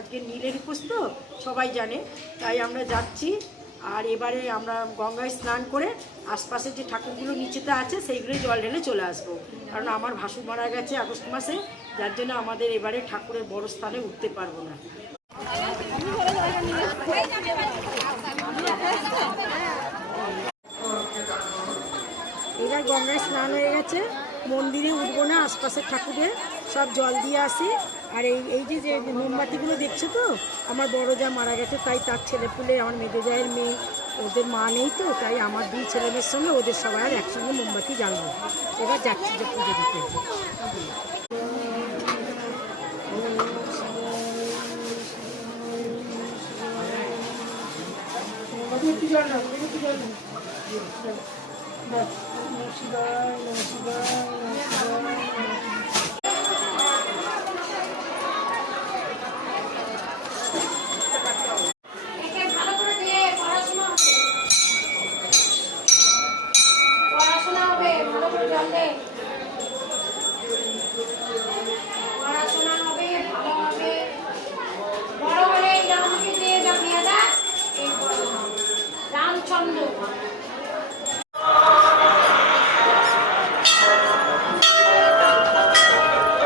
আজকে নীলের উপোস তো সবাই জানে, তাই আমরা যাচ্ছি। আর এবারে আমরা গঙ্গায় স্নান করে আশপাশের যে ঠাকুরগুলো নিচেতে আছে সেইগুলোই জল ঢেলে চলে আসবো, কারণ আমার ভাসুর মারা গেছে আগস্ট মাসে, যার জন্য আমাদের এবারে ঠাকুরের বড় স্থানে উঠতে পারবো না। এবার গঙ্গায় স্নান হয়ে গেছে, মন্দিরে উঠবো না, আশপাশের ঠাকুরের সব জল দিয়ে আসি। আর এই যে মোমবাতিগুলো দেখছো তো, আমার বড় যা মারা গেছে তাই তার ছেলেপুলে, আমার মেজো জায়ের মেয়ে, ওদের মা নেই তো, তাই আমার দুই ছেলেমেয়ের সঙ্গে ওদের সবাই আর একসঙ্গে মোমবাতি জ্বালবো। এবার যাচ্ছি যে পুজো দিতে। পড়াশোনা হবে, ভালো করে জানলে পড়াশোনা হবে, ভালো হবে, বড় হলে আমাকে দিয়ে যাবি দাদা, এই রামচন্দ্র